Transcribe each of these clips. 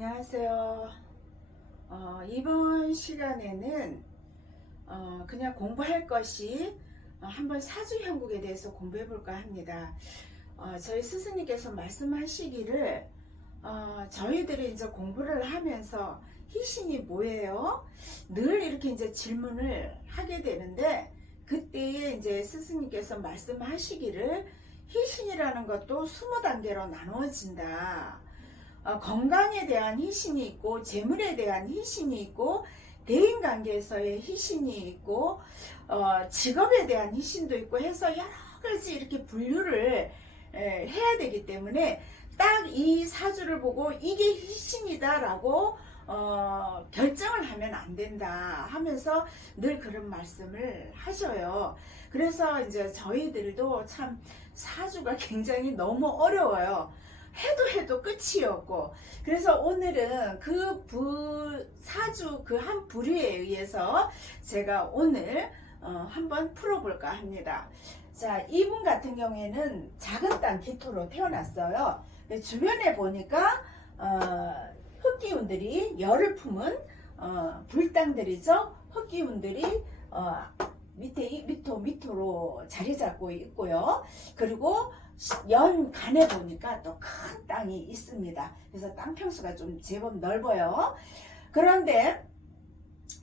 안녕하세요. 이번 시간에는 그냥 공부할 것이 한번 사주형국에 대해서 공부해 볼까 합니다. 저희 스승님께서 말씀하시기를 저희들이 이제 공부를 하면서 희신이 뭐예요? 늘 이렇게 이제 질문을 하게 되는데, 그때에 이제 스승님께서 말씀하시기를 희신이라는 것도 20단계로 나누어진다. 건강에 대한 희신이 있고, 재물에 대한 희신이 있고, 대인관계에서의 희신이 있고, 직업에 대한 희신도 있고 해서 여러 가지 이렇게 분류를 해야 되기 때문에 딱 이 사주를 보고 이게 희신이다 라고 결정을 하면 안 된다 하면서 늘 그런 말씀을 하셔요. 그래서 이제 저희들도 참 사주가 굉장히 너무 어려워요. 해도 끝이 없고, 그래서 오늘은 그 사주 그 한 부류에 의해서 제가 오늘 한번 풀어볼까 합니다. 자, 이분 같은 경우에는 작은 땅 기토로 태어났어요. 주변에 보니까 흑기운들이 열을 품은 불땅들이죠. 흑기운들이 밑으로 자리 잡고 있고요. 그리고 연간에 보니까 또 큰 땅이 있습니다. 그래서 땅 평수가 좀 제법 넓어요. 그런데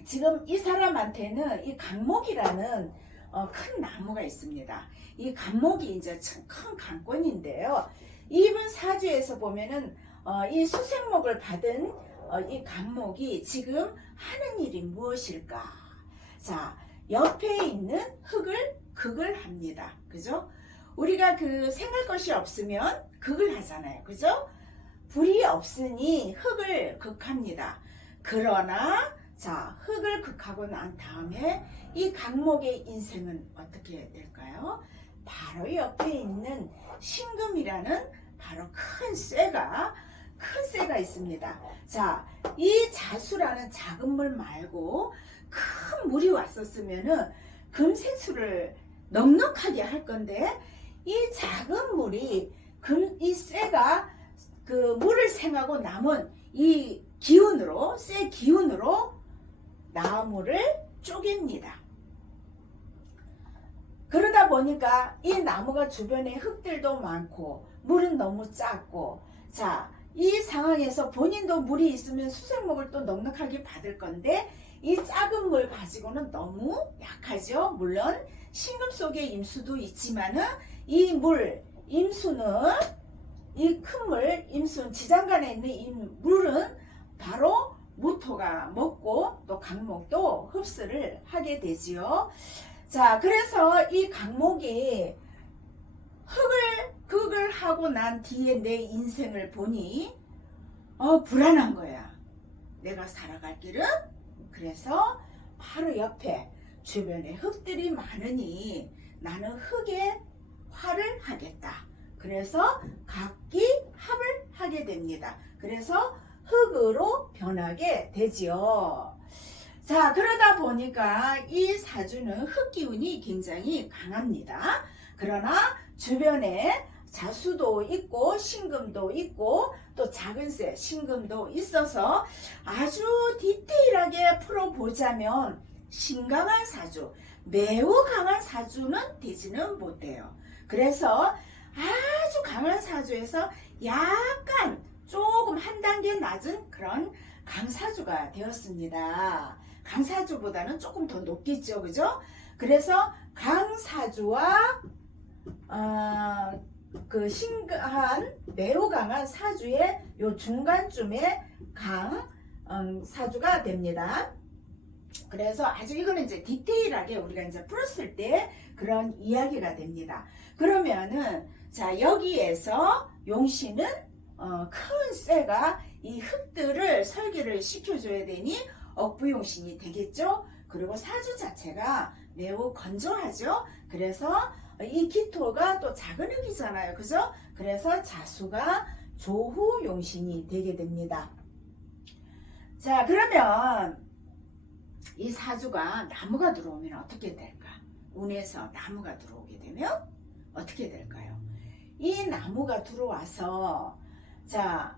지금 이 사람한테는 이 강목이라는 큰 나무가 있습니다. 이 강목이 이제 큰 강권인데요. 이분 사주에서 보면은 이 수생목을 받은 이 강목이 지금 하는 일이 무엇일까? 자, 옆에 있는 흙을 극을 합니다. 그죠? 우리가 그 생할 것이 없으면 극을 하잖아요. 그죠? 불이 없으니 흙을 극합니다. 그러나 자, 흙을 극하고 난 다음에 이 강목의 인생은 어떻게 될까요? 바로 옆에 있는 신금이라는 바로 큰 쇠가 있습니다. 자, 이 자수라는 작은 물 말고 큰 물이 왔었으면은 금생수를 넉넉하게 할 건데, 이 작은 물이 이 쇠가 그 물을 생하고 남은 이 기운으로, 쇠 기운으로 나무를 쪼갭니다. 그러다 보니까 이 나무가 주변에 흙들도 많고 물은 너무 작고, 자, 이 상황에서 본인도 물이 있으면 수생목을 또 넉넉하게 받을 건데 이 작은 물 가지고는 너무 약하죠. 물론 신금 속에 임수도 있지만은 이 물, 임수는 이 큰 물, 임수는 지장간에 있는 이 물은 바로 무토가 먹고 또 강목도 흡수를 하게 되지요. 자, 그래서 이 강목이 극을 하고 난 뒤에 내 인생을 보니 불안한 거야. 내가 살아갈 길은? 그래서 바로 옆에 주변에 흙들이 많으니 나는 흙에 화를 하겠다. 그래서 각기 합을 하게 됩니다. 그래서 흙으로 변하게 되지요. 자, 그러다 보니까 이 사주는 흙기운이 굉장히 강합니다. 그러나 주변에 자수도 있고 신금도 있고 또 작은 쇠 신금도 있어서 아주 디테일하게 풀어보자면 신강한 사주, 매우 강한 사주는 되지는 못해요. 그래서 아주 강한 사주에서 약간 조금 한 단계 낮은 그런 강사주가 되었습니다. 강사주보다는 조금 더 높겠죠, 그죠? 그래서 강사주와 그 신강한 매우 강한 사주의 요 중간쯤에 사주가 됩니다. 그래서 아주 이거는 이제 디테일하게 우리가 이제 풀었을 때 그런 이야기가 됩니다. 그러면은 자, 여기에서 용신은 큰 쇠가 이 흙들을 설계를 시켜줘야 되니 억부용신이 되겠죠. 그리고 사주 자체가 매우 건조하죠. 그래서 이 기토가 또 작은 흙이잖아요. 그죠? 그래서 자수가 조후용신이 되게 됩니다. 자, 그러면 이 사주가 나무가 들어오면 어떻게 될까? 운에서 나무가 들어오게 되면 어떻게 될까요? 이 나무가 들어와서 자,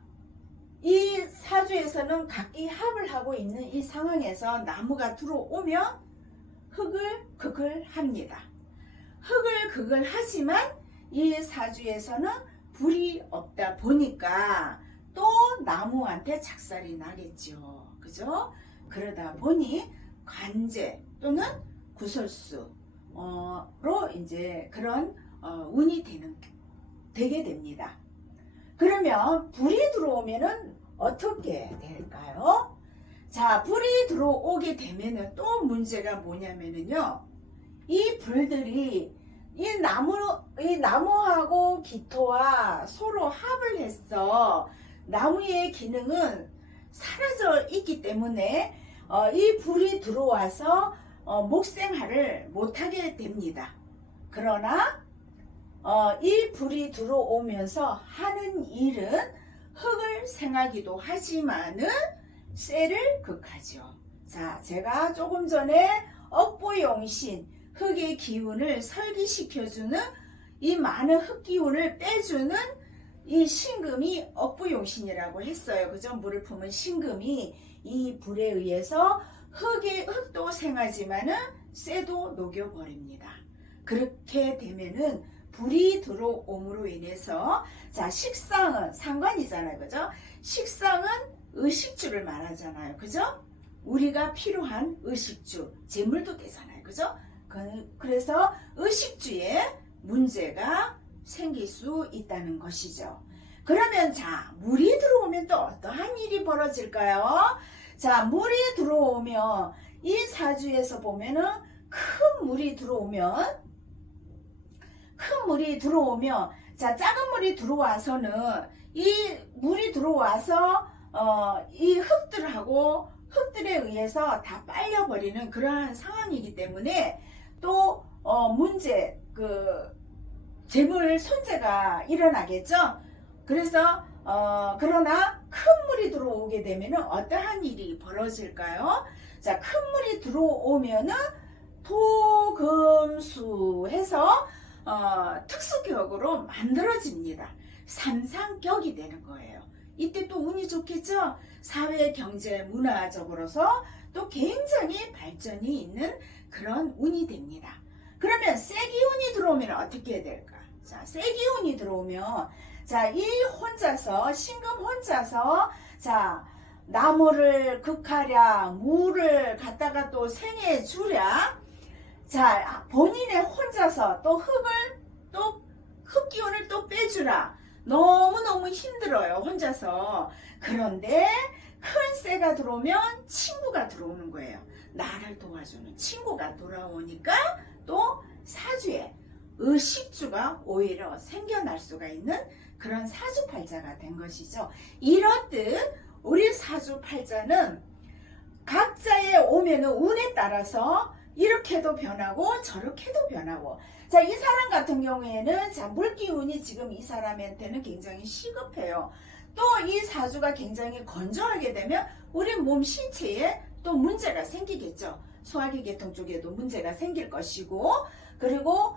이 사주에서는 각기 합을 하고 있는 이 상황에서 나무가 들어오면 흙을 극을 합니다. 흙을 극을 하지만 이 사주에서는 불이 없다 보니까 또 나무한테 착살이 나겠죠. 그죠? 그러다 보니 관제 또는 구설수로 이제 그런 운이 되게 됩니다. 그러면 불이 들어오면은 어떻게 될까요? 자, 불이 들어오게 되면은 또 문제가 뭐냐면은요, 이 불들이 이 나무하고 기토와 서로 합을 해서 나무의 기능은 사라져 있기 때문에 이 불이 들어와서 목생활을 못하게 됩니다. 그러나 이 불이 들어오면서 하는 일은 흙을 생하기도 하지만은 쇠를 극하죠. 자, 제가 조금 전에 억부용신 흙의 기운을 설기시켜주는 이 많은 흙 기운을 빼주는 이 신금이 억부용신이라고 했어요. 그죠? 물을 품은 신금이 이 불에 의해서 흙도 생하지만은 쇠도 녹여버립니다. 그렇게 되면은 불이 들어옴으로 인해서, 자, 식상은 상관이잖아요. 그죠? 식상은 의식주를 말하잖아요. 그죠? 우리가 필요한 의식주, 재물도 되잖아요. 그죠? 그래서 의식주에 문제가 생길 수 있다는 것이죠. 그러면 자, 물이 들어오면 또 어떠한 일이 벌어질까요? 자, 물이 들어오면 이 사주에서 보면은 큰 물이 들어오면 자, 작은 물이 들어와서는 이 물이 들어와서 이 흙들에 의해서 다 빨려버리는 그러한 상황이기 때문에 또 문제 재물 손재가 일어나겠죠. 그래서 그러나 큰 물이 들어오게 되면은 어떠한 일이 벌어질까요? 자, 큰 물이 들어오면은 토금수 해서 특수격으로 만들어집니다. 삼상격이 되는 거예요. 이때 또 운이 좋겠죠? 사회, 경제, 문화적으로서 또 굉장히 발전이 있는 그런 운이 됩니다. 그러면 쇠기운이 들어오면 어떻게 될까? 자, 쇠기운이 들어오면, 자, 이 혼자서, 신금 혼자서, 자, 나무를 극하랴, 물을 갖다가 또 생해 주랴, 자, 본인의 혼자서 또 흙기운을 또 빼주라. 너무너무 힘들어요, 혼자서. 그런데 큰 쇠가 들어오면 친구가 들어오는 거예요. 나를 도와주는 친구가 돌아오니까 또 사주에 의식주가 오히려 생겨날 수가 있는 그런 사주팔자가 된 것이죠. 이렇듯 우리 사주팔자는 각자의 오면은 운에 따라서 이렇게도 변하고 저렇게도 변하고, 자, 이 사람 같은 경우에는 자, 물기운이 지금 이 사람한테는 굉장히 시급해요. 또 이 사주가 굉장히 건조하게 되면 우리 몸 신체에 또 문제가 생기겠죠. 소화기 계통 쪽에도 문제가 생길 것이고, 그리고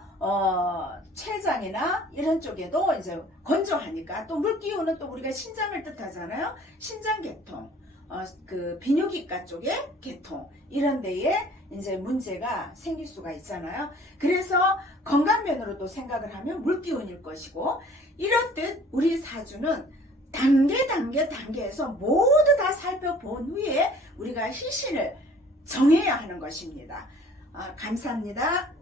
췌장이나 이런 쪽에도 이제 건조하니까 또 물기운은 또 우리가 신장을 뜻하잖아요. 신장 계통, 비뇨기과 쪽의 계통, 이런 데에 이제 문제가 생길 수가 있잖아요. 그래서 건강면으로도 생각을 하면 물기운일 것이고, 이렇듯 우리 사주는 단계해서 모두 다 살펴본 후에 우리가 희신을 정해야 하는 것입니다. 감사합니다.